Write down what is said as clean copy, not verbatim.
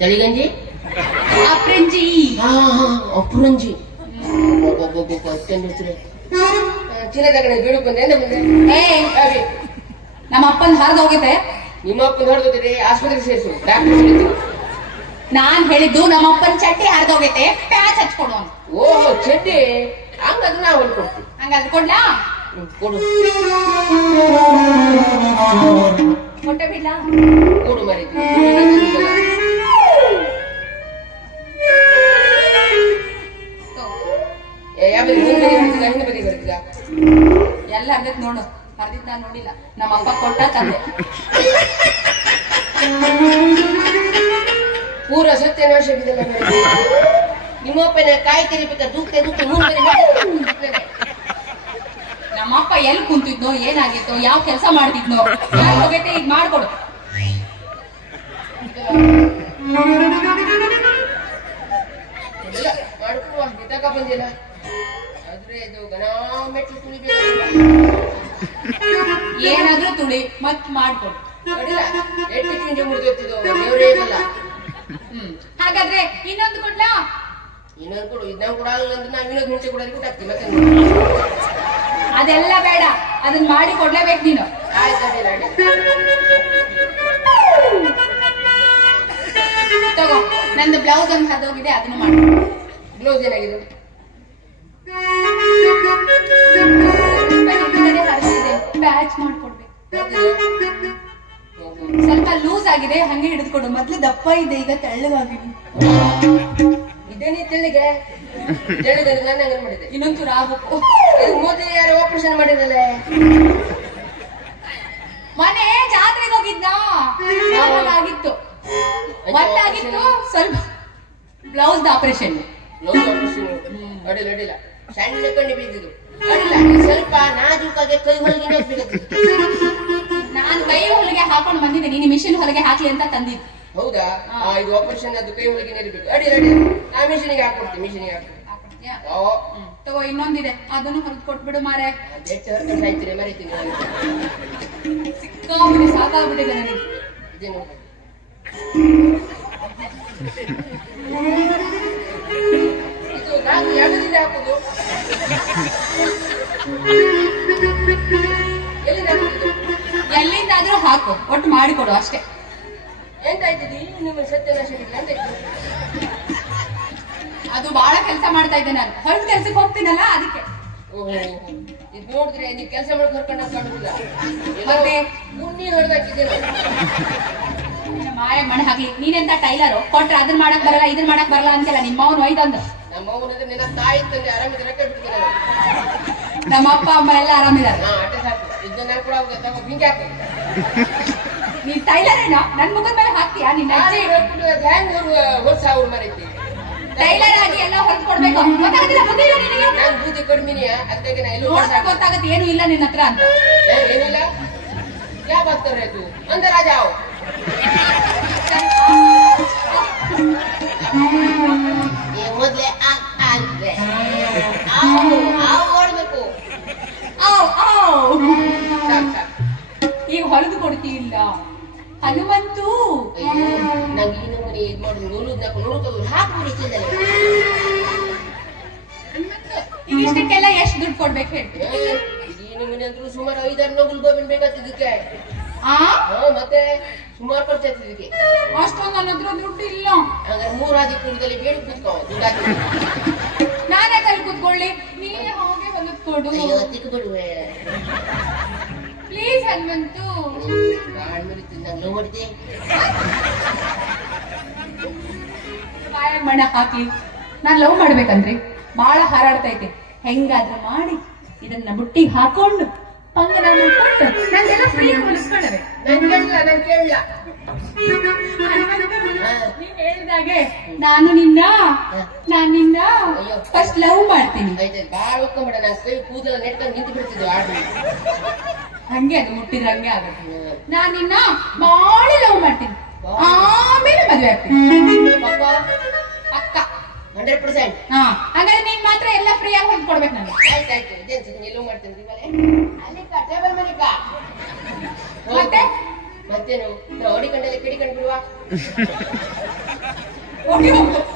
ಚಳಿಗಂಜಿ ಅಪ್ರಂಜಿ ಅಪುರಂಜಿ ಚಿನ್ನದ ಬೀಳು ಬಂದೆ ನಮ್ಮ ಅಪ್ಪನ ಹರಿದು ಹೋಗಿದೆ. ನಿಮ್ಮ ಅಪ್ಪನ ಹೊರದಿದೆ ಆಸ್ಪತ್ರೆಗೆ ಸೇರಿಸು ಡಾಕ್ಟರ್. ನಾನ್ ಹೇಳಿದ್ದು ನಮ್ಮ ಅಪ್ಪನ ಚಡ್ಡಿ ಹರಿದು ಹೋಗೈತೆ, ಪ್ಯಾಚ್ ಹಚ್ಕೊಡು ಅಂತ. ಓಹೋ ಚಡ್ಡಿ, ಹಂಗಾದ್ರೆ ನಾವು ಹೊಲ್ಕೊಡ್ತೀವಿ. ಹಂಗಾದ್ರೆ ಕೊಡ್ಲಾ? ಕೊಡು ಕೊಟ್ಟೆ ಬಿಡ್ಲ? ಕೊಡು ಮರಿದ್ವಿ. ಹಿಂದೆ ಬದಿ ಬರ್ತಿಲ್ಲ ಎಲ್ಲ ಹರ್ದೈತ್ ನೋಡು. ಹರ್ದಿದ್ ನಾನ್ ನೋಡಿಲ್ಲ, ನಮ್ಮ ಅಪ್ಪ ಕೊಟ್ಟ ತಂದೆ. ಪೂರ ಸತ್ಯನಾಶ ಬಿದ್ದಲ್ಲ. ನಿಮ್ಮಪ್ಪನ ಕಾಯಿ ತೆರಿಬೇಕಾದ್ರೆ ದುಃಖ ನಮ್ಮಪ್ಪ ಎಲ್ಲಿ ಕುಂತಿದ್ನೋ, ಏನಾಗಿತ್ತೋ, ಯಾವ ಕೆಲಸ ಮಾಡ್ತಿದ್ನೋ, ಹೋಗೈತೆ ಈಗ ಮಾಡ್ಕೊಡು. ಮಾಡ್ಕೊಡುವ ನಿತಕ ಬಂದಿಲ್ಲ ಆದ್ರೆ ಇದು ಗಣ ಮೆಟ್ಲು ತುಳಿಬೇಕು. ಏನಾದ್ರೂ ತುಳಿ ಮತ್ ಮಾಡ್ಕೊಡು. ಎಷ್ಟು ಚುಂಜಿ ಮುರಿದೋಗ್ತಿದ್ದು ದೇವರೇ ಬಲ್ಲ. ಹಾಗಾದ್ರೆ ಇನ್ನೊಂದು ಕೊಡ್ಲಾ? ಇನ್ನೊಂದು ಕೊಡು. ಇದನ್ನ ಕೂಡ ಆಗಲ್ಲ ಅಂದ್ರೆ ನಾವು ಇನ್ನೊಂದು ಮುಂಚೆ ಕೊಡೋದಕ್ಕೆ ಕೊಟ್ಟಾಗ್ತೀವಿ. ಮತ್ತೆ ಅದೆಲ್ಲ ಬೇಡ, ಅದನ್ನ ಮಾಡಿ ಕೊಡ್ಲೇಬೇಕು ನೀನು. ಆಯ್ತು ತಗೋ, ನಂದು ಬ್ಲೌಸ್ ಒಂದು ಹದೋಗಿದೆ, ಅದನ್ನು ಮಾಡಿ. ಬ್ಲೌಸ್ ಏನಾಗಿದೆ? ಪ್ಯಾಚ್ ಮಾಡ್ಕೊಡ್ಬೇಕು. ಸ್ವಲ್ಪ ಲೂಸ್ ಆಗಿದೆ, ಹಂಗೆ ಹಿಡಿದುಕೊಡು. ಮೊದ್ಲು ದಪ್ಪ ಇದೆ, ಈಗ ತೆಳ್ಳಗಾಗಿದೆ. ಇದೇನಿ ತೆಳ್ಳಿಗೆ ತೆಳ್ಳಿಗೆ ನನ್ನ ಹಂಗ ಮಾಡಿದೆ. ಇನ್ನೊಂಚೂರು ಆಗ್ಬೇಕು. ಮೋದಿ ಯಾರು ಆಪರೇಷನ್ ಮಾಡಿರಲ್ಲ? ಮನೆ ಜಾತ್ರೆಗೆ ಹೋಗಿದ್ದ, ಆಗಿತ್ತು ಒಂದಾಗಿತ್ತು. ಸ್ವಲ್ಪ ಬ್ಲೌಸ್ ಆಪರೇಷನ್. ಬ್ಲೌಸ್ ಆಪರೇಷನ್ ಅಡಿಲ್ಲ ಅಡಿಲ್ಲ, ಸಣ್ಣ ಕಣ್ಣಿ ಬಿದ್ದಿದ್ದು ಅಡಿಲ್ಲ. ಸ್ವಲ್ಪ ನಾಜೂಕಾಗೆ ಕೈ ಹೊಲಿಗೆ ಹಾಕ್ಬೇಕಾಗ್ತದೆ. ನಾನು ಕೈ ಹೊಲಿಗೆ ಹಾಕೊಂಡು ಬಂದಿದ್ದೆ, ನೀನು ಮಿಷಿನ್ ಹೊಲಿಗೆ ಹಾಕ್ಲಿ ಅಂತ ತಂದಿದ್ದು. ಹೌದಾ? ಇದು ಆಪರೇಷನ್, ಅದು ಕೈ ಹೊಲಿಗೆ ಇರಬೇಕು. ಅಡಿಲ್ಲ ಅಡಿಲ್ಲ, ನಾ ಮಿಷಿನಿಗೆ ಹಾಕೊಡ್ತೀನಿ. ಮಿಷಿನಿಗೆ ಹಾಕ್ತೀನಿ. ತಗೋ, ಇನ್ನೊಂದಿದೆ, ಅದನ್ನು ಹೊರದು ಕೊಟ್ಬಿಡು ಮಾರೆ. ಸಾಯ್ತೀರಿ ಮರಿತೀನಿ. ಸಿಕ್ಕಾಬಿಡಿ, ಸಾಕಾಗ್ಬಿಟ್ಟಿದೆ ನನಗೆ. ಇದೇನು ಇದು ನಾನು ಯಾವುದಿಲ್ಲ ಹಾಕುದು? ಎಲ್ಲಿಂದ ಹಾಕುದು? ಎಲ್ಲಿಂದಾದ್ರೂ ಹಾಕು, ಒಟ್ಟು ಮಾಡಿಕೊಡು ಅಷ್ಟೇ. ಎಂತಾಯ್ತಿದಿ ನಿಮ್ಮ ಸತ್ಯನಾಶ ಅಂತ? ಅದು ಬಹಳ ಕೆಲಸ ಮಾಡ್ತಾ ಇದ್ದೆ ನಾನು, ಹೊರಗೆ ಕೆಲ್ಸಕ್ಕೆ ಹೋಗ್ತೀನಲ್ಲ ಅದಕ್ಕೆ. ಓಹೋ, ಇದು ನೋಡಿದ್ರೆ ನೀವು ಕೆಲಸ ಮಾಡಿ ಕರ್ಕೊಂಡು ಕಾಣುದಿಲ್ಲ. ಮತ್ತೆ ಉಣ್ಣಿ ಹೊಡೆದಾಕಿದ್ದೆ ಮಾಯ ಮಣ್ಣು ಹಾಕ್ಲಿ. ನೀನೆಂತ ಟೈಲರು, ಕೊಟ್ರೆ ಅದನ್ನ ಮಾಡಕ್ ಬರಲ್ಲ ಇದನ್ನ ಮಾಡಕ್ ಬರಲ್ಲ ಅಂತೆಲ್ಲ ನಿಮ್ಮ ಅವನು ಒಯ್ದಂದು. ನಮ್ಮ ಅವನಂದ್ರೆ ನಿನ್ನ ತಾಯಿ ತಂದೆ ಆರಾಮಿದ್ರೆ ಕಟ್ಬಿಡ್ತಾರೆ. ನಮ್ಮ ಅಪ್ಪ ಅಮ್ಮ ಎಲ್ಲ ಆರಾಮಿದ್ದಾರೆ. ಅಟ್ಟೆ ಸಾಕು. ಇದನ್ನ ಕೂಡ ಹಿಂಗೆ ಹಾಕು. ನೀನ್ ಟೈಲರ್ ಏನೋ ನನ್ ಮುಖದ ಮೇಲೆ ಹಾಕ್ತೀಯಾ? ನಿನ್ನ ಹೊಸ ಮರೈತಿ ಟೈಲರ್ ಆಗಿ ಎಲ್ಲ ಹೊರತು ಕೊಡ್ಬೇಕು. ಗೊತ್ತಾಗತ್ತಿಲ್ಲ, ಗೊತ್ತಿಲ್ಲ ನಿನಗೆ? ನಾನು ಬೂದಿ ಕಡಿಮೆನೆಯ, ಅದಕ್ಕೆ ನಾ ಎಲ್ಲೂ ಗೊತ್ತಾಗತ್ತೆ ಏನು ಇಲ್ಲ ನಿನ್ನ ಹತ್ರ ಅಂತ. ಏನಿಲ್ಲ, क्या बात कर रहे तू? अंदर आ जाओ. ये ಮೊದಲೇ ಅಂದ್ರೆ ಓಡ್ಬೇಕು. ಈಗ ಹೊರದು ಕೊಡ್ತೀಯಿಲ್ಲ ಹನುಮಂತು. ನಂಗೆ ಈ ನಮೂನಿ ಇದು ಮಾಡುದು ನೋಡುದು ಹಾಕ್ಬಿಡಿ ಚಿಂತನೆ. ಇಷ್ಟಕ್ಕೆಲ್ಲ ಎಷ್ಟು ದುಡ್ಡು ಕೊಡ್ಬೇಕು ಹೇಳಿ? ಈ ನಮೂನಿ ಅಂತೂ ಸುಮಾರು 5-6 ನಗುಲ್ ಗೋಬಿನ್ ಬೇಕಾಗ್ತಿದ್ದಕ್ಕೆ. ಮತ್ತೆ ಸುಮಾರು ಖರ್ಚು ಆಗ್ತಿದ್ದಕ್ಕೆ. ಅಷ್ಟೊಂದು ನನ್ನ ಹತ್ರ ದುಡ್ಡು ಇಲ್ಲ. ಹಾಗಾದ್ರೆ 3 ಹಾದಿ ಕೂಡದಲ್ಲಿ ಬೇಡ ಕೂತ್ಕೋ, ದುಡ್ಡು ಹಾಕಿ. ನಾನೇ ಕಲ್ಲಿ ಕೂತ್ಕೊಳ್ಳಿ, ನೀನೇ ಹೋಗಿ ಹೊಲದ್ ಕೊಡು. ತಿಕ್ಕ ಬಿಡುವೆ ಪ್ಲೀಸ್ ಹನುಮಂತು. ಲವ್ ಮಾಡಿದ್ದೆ ಬಾಯ ಮಣ ಹಾಕಿ ನಾನ್ ಲವ್ ಮಾಡ್ಬೇಕಂದ್ರಿ ಬಹಳ ಹಾರಾಡ್ತೈತೆ. ಹೆಂಗಾದ್ರೂ ಮಾಡಿ ಇದನ್ನ ಬುಟ್ಟಿಗೆ ಹಾಕೊಂಡು ಪಂಗನ ಮಾಡ್ಕೊಂಡು ನಂದೆಲ್ಲ ಫ್ರೀ ಮುಗಿಸ್ಕೊಂಡವೆ. ನೀನ್ ಹೇಳಿದಾಗೆ ನಾನು ನಿನ್ನ ಫಸ್ಟ್ ಲವ್ ಮಾಡ್ತೀನಿ. ಬಾಳ ಒಪ್ಕೊಂಬೇಡ, ನಾನು ಕೈ ಕೂದಲ ನೆಟ್ಕೊಂಡು ನಿಂತು ಬಿಡ್ತಿದ್ದೆ ಆಡು. ಹಂಗೆ ಅದು ಮುಟ್ಟಿದ್ರೆ ಹಂಗೆ ಆಗುತ್ತೆ. ನಾನ್ ನಿನ್ನ ಬಾಳ ಲವ್ ಮಾಡ್ತೀನಿ, ಆಮೇಲೆ ಮದುವೆ ಆಗ್ತೀನಿ. ಪಕ್ಕ 100%. ಹಾಗಾದ್ರೆ ನೀನ್ ಮಾತ್ರ ಎಲ್ಲ ಫ್ರೀ ಆಗಿ ಹೊಂದ್ ಕೊಡ್ಬೇಕು ನನಗೆ. ಆಯ್ತಾಯ್ತು, ಲವ್ ಮಾಡ್ತೀನಿ. ಟೇಬಲ್ ಮನಿಕ ಮತ್ತೆ ಮತ್ತೇನು ಹೊಡಿಕೊಂಡಲ್ಲಿ ಕಿಡಿಕೊಂಡು ಬಿಡುವ. ಓಡಿ ಹೋಗು